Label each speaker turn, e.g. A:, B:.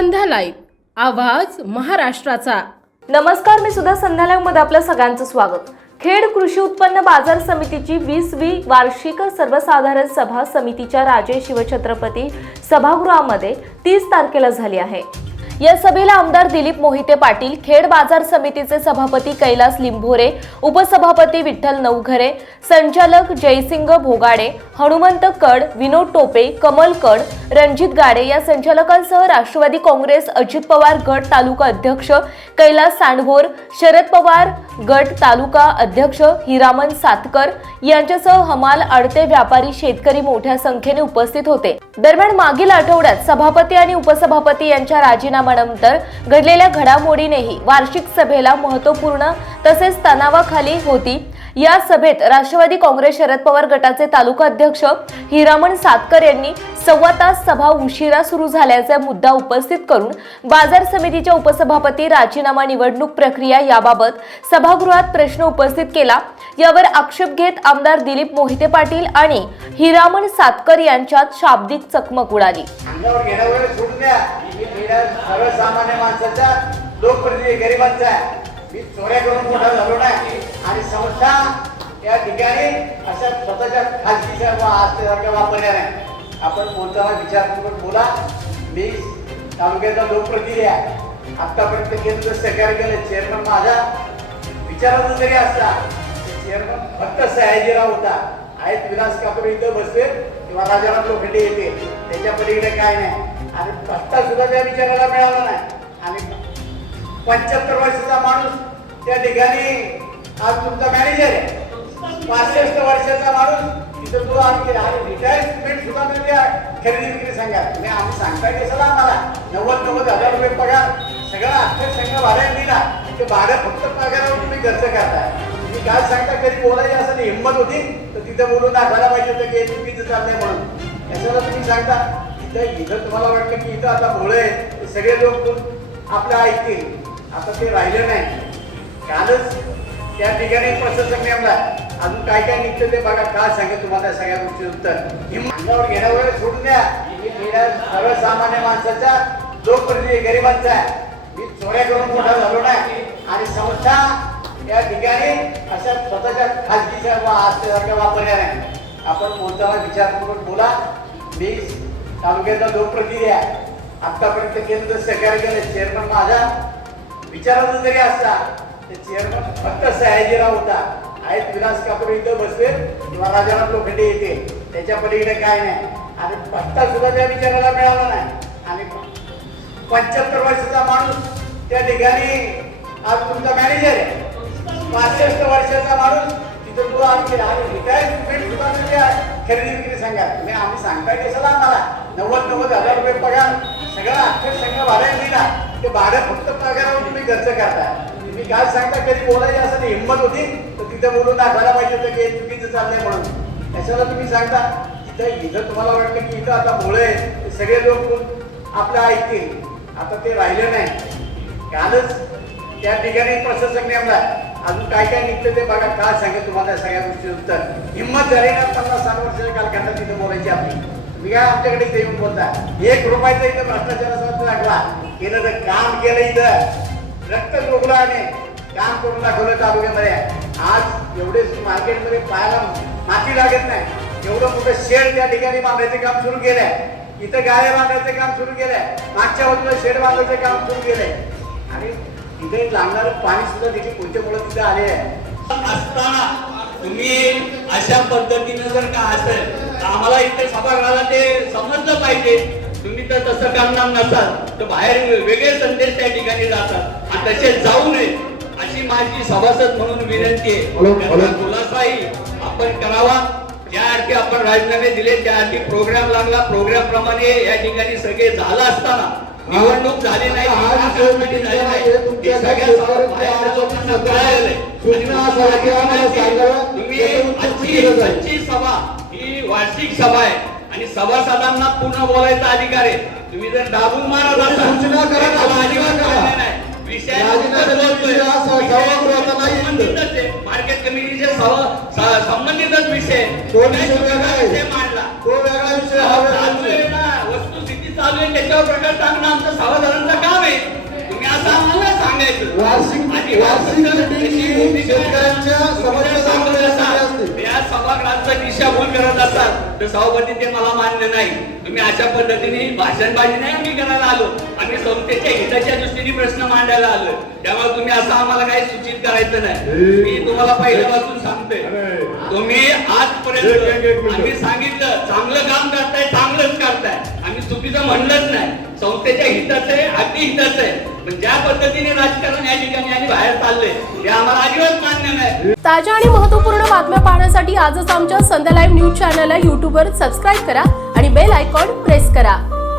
A: संध्या live आवाज महाराष्ट्राचा.
B: नमस्कार मी सुद्धा संध्यालयमध्ये आपलं सगळ्यांचं स्वागत. खेड कृषी उत्पन्न बाजार समितीची वीसवी वार्षिक सर्वसाधारण सभा समितीच्या राजे शिवछत्रपती सभागृहामध्ये तीस तारखेला झाली आहे. या सभेला आमदार दिलीप मोहिते पाटील खेड बाजार समितीचे सभापती कैलास लिंभोरे उपसभापती विठ्ठल नवघरे संचालक जयसिंग भोगाडे हनुमंत कड विनोद टोपे कमल कड रणजित गाडे या संचालकांसह राष्ट्रवादी काँग्रेस अजित पवार गट तालुका अध्यक्ष कैलास सांडभोर शरद पवार गट तालुका अध्यक्ष हिरामन सातकर यांच्यासह हमाल आडते व्यापारी शेतकरी मोठ्या संख्येने उपस्थित होते. दरम्यान मागील आठवड्यात सभापती आणि उपसभापती यांच्या राजीनाम्यानंतर घडलेल्या घडामोडीनेही वार्षिक सभेला महत्त्वपूर्ण तसेच तणावाखाली होती. या सभेत राष्ट्रवादी काँग्रेस शरद पवार गटाचे तालुका अध्यक्ष हिरामण सातकर यांनी सव्वा तास सभा उशिरा सुरू झाल्याचा मुद्दा उपस्थित करून बाजार समितीच्या उपसभापती राजीनामा निवडणूक प्रक्रिया याबाबत सभागृहात प्रश्न उपस्थित केला. यावर आक्षेप घेत आमदार दिलीप मोहिते पाटील आणि हिरामण सातकर यांच्यात शाब्दिक चकमक उडाली.
C: सर्वसामान्य माणसाचा लोकप्रतिनिधी गरिबांचा आहे. मी चोऱ्या करून मोठा संस्था या ठिकाणी अशा स्वतःच्या खाजगीच्या वा आस्तीसारख्या वापरल्या नाही. आपण बोलताना विचारपूर्वक बोला. मी तालुक्याचा लोकप्रतिनिधी आहे. आतापर्यंत केंद्र सहकार्य केलं चेअरमन माझा. विचाराचा जरी असला चेअरमन फक्त सयाजीराव होता. आहेत विलास कापूर इथं बसले किंवा राजाराम लोखंडे येते. त्याच्या पलीकडे काय नाही. आणि पत्ता सुद्धा त्या विचाराला मिळाला नाही. आणि पंच्याहत्तर वर्षाचा माणूस त्या ठिकाणी आज तुमचा मॅनेजर आहे. पासष्ट वर्षाचा माणूस तिथं तुला आणखी आणि रिटायरमेंट सुद्धा मिळते खरेदी विक्री संघात. म्हणजे आम्ही सांगताय कशाला आम्हाला. नव्वद नव्वद हजार रुपये पगार. सगळा अख्खा संघ भाड्याने दिला. ते भाडं फक्त पगारावर तुम्ही खर्च करताय. तुम्ही काय सांगता कधी बोलायची असं हिंमत होती. तर तिथं बोलून दाखवायला पाहिजे होतं की तुम्ही चुकीचं चाललंय म्हणून. याच्याला तुम्ही सांगता इथं इथं तुम्हाला वाटतं की इथं आता भोळे सगळे लोक आपलं ऐकतील. आता ते राहिलं नाही. कालच त्या ठिकाणी प्रशासक नेमला. अजून काय काय निघतं ते बघा. काय सांगेल तुम्हाला त्या सगळ्या गोष्टी उत्तर. हिंमत अंगावर घेण्यावर सोडून द्या. मी सर्वसामान्य माणसाचा लोकप्रतिनिधी गरिबांचा आहे. मी चोऱ्या करून मोठा झालो नाही. आणि संस्था या ठिकाणी अशा स्वतःच्या खाजगीच्या वा आस्तीसारख्या वापरल्या नाही. आपण बोलताना विचारपूर्वक बोला. मी तालुक्याचा लोकप्रतिनिधी आहे. आतापर्यंत केंद्र सहकार्य केलं चेअरमन माझा. विचाराचा जरी असता तर चेअरमन फक्त सयाजीराव होता. आहेत विलास कापूर इथं बसले किंवा राजाराम लोखंडे येते. त्याच्या पलीकडे काय नाही. आणि पत्ता सुद्धा त्या विचाराला मिळाला नाही. आणि पंच्याहत्तर वर्षाचा माणूस त्या ठिकाणी आज तुमचा मॅनेजर आहे. पासष्ट वर्षाचा माणूस तिथं तुला आणखी आणि रिटायरमेंट सुद्धा मिळते खरेदी विक्री संघात तुम्ही आम्ही सांगताय कशाला आम्हाला. नव्वद नव्वद हजार रुपये पगार. सगळा अख्खर संघ भाड्याने दिला. ते भाडं फक्त पगारावर तुम्ही खर्च करताय. तुम्ही काय सांगता कधी बोलायची असं हिंमत होती? तर तिथं बोलून दाखवायला पाहिजे होतं की चुकीचं चाललंय म्हणून. याच्याला तुम्ही सांगता तिथं इथं तुम्हाला वाटतं की इथं आता मुळे सगळे लोक आपलं ऐकतील. आता ते राहिलं नाही. कालच त्या ठिकाणी प्रशासक नेमला अजून काय काय निघतं ते बघा. काय सांगेल तुम्हाला सगळ्या गोष्टी उत्तर. हिंमत झाली ना पन्नास साठ वर्षाच्या कालखंडात तिथे बोलायची आपली. तुम्ही काय आमच्याकडे इथे येऊन बोलता? एक रुपयाचा इथं भ्रष्टाचाराचा लागला केलं तर काम केलं इथं. रक्त आणि काम करून दाखवलं तालुक्यामध्ये. आज एवढे मार्केटमध्ये पायाला माती लागत नाही. एवढं मोठं शेड त्या ठिकाणी बांधायचं काम सुरू केलंय. इथं गाड्या बांधायचं काम सुरू केलंय. मागच्या बाजूला शेड बांधायचं काम सुरू केलंय. आणि तिथे लागणारं पाणी सुद्धा देखील कोणत्या तिथे आले आहे
D: असताना तुम्ही अशा पद्धतीनं जर का असेल तर आम्हाला इथे सभागृहाला ते समजलं पाहिजे. तुम्ही तर तसं करणार नसाल तर बाहेर वेगळे संदेश त्या ठिकाणी जातात. तसे जाऊ नये अशी माझी सभासद म्हणून विनंती आहे. खुलासाही आपण करावा. ज्या अर्थी आपण राजीनामे दिले त्या अर्थी प्रोग्राम लागला. प्रोग्राम प्रमाणे या ठिकाणी सगळे झालं असताना निवडणूक झाली नाही. तुम्ही सभा ही वार्षिक सभा आहे. आणि सभासदांना पूर्ण बोलायचा अधिकार आहे. तुम्ही जर दाबून मारत असाल
C: सूचना करा
D: नाही. मार्केट कमिटीचे संबंधितच विषय.
C: तो विषय
D: मांडला.
C: तो वेगळा विषय
D: वस्तुस्थिती चालू आहे सेवा प्रकार सांगणं आमचं सर्वसाधारणचं काम आहे. तुम्ही असं
E: वार्षिक- वार्षिक ही शेतकऱ्यांच्या समस्या
D: सांगत
E: जाणून
D: असाल,
E: घेण्यासाठी असते.
D: त्या सभागृहाचा दिशाभूल करत असाल तर सभापती ते मला मान्य नाही. तुम्ही अशा पद्धतीने भाषणबाजी नाही आम्ही करायला आलो. आम्ही संस्थेच्या हिताच्या दृष्टीने प्रश्न मांडायला आलो त्यामुळे तुम्ही असं आम्हाला काही सूचित करायचं नाही. मी तुम्हाला पहिल्यापासून सांगतोय. तुम्ही आजपर्यंत आम्ही सांगितलं चांगलं काम करताय चांगलंच करताय. आम्ही चुकीचं म्हणलंच नाही. संस्थेच्या हिताचं आहे अगदी हिताचं आहे. पण ज्या पद्धतीने राजकारण या ठिकाणी आणि बाहेर चाललंय ते आम्हाला अजिबात मान्य नाही.
A: ताज्या आणि महत्त्वपूर्ण बातम्या पाहण्यासाठी आजच आमच्या संध्या लाईव्ह न्यूज चॅनलला यूट्यूबवर सबस्क्राईब करा आणि बेल आयकॉन प्रेस करा.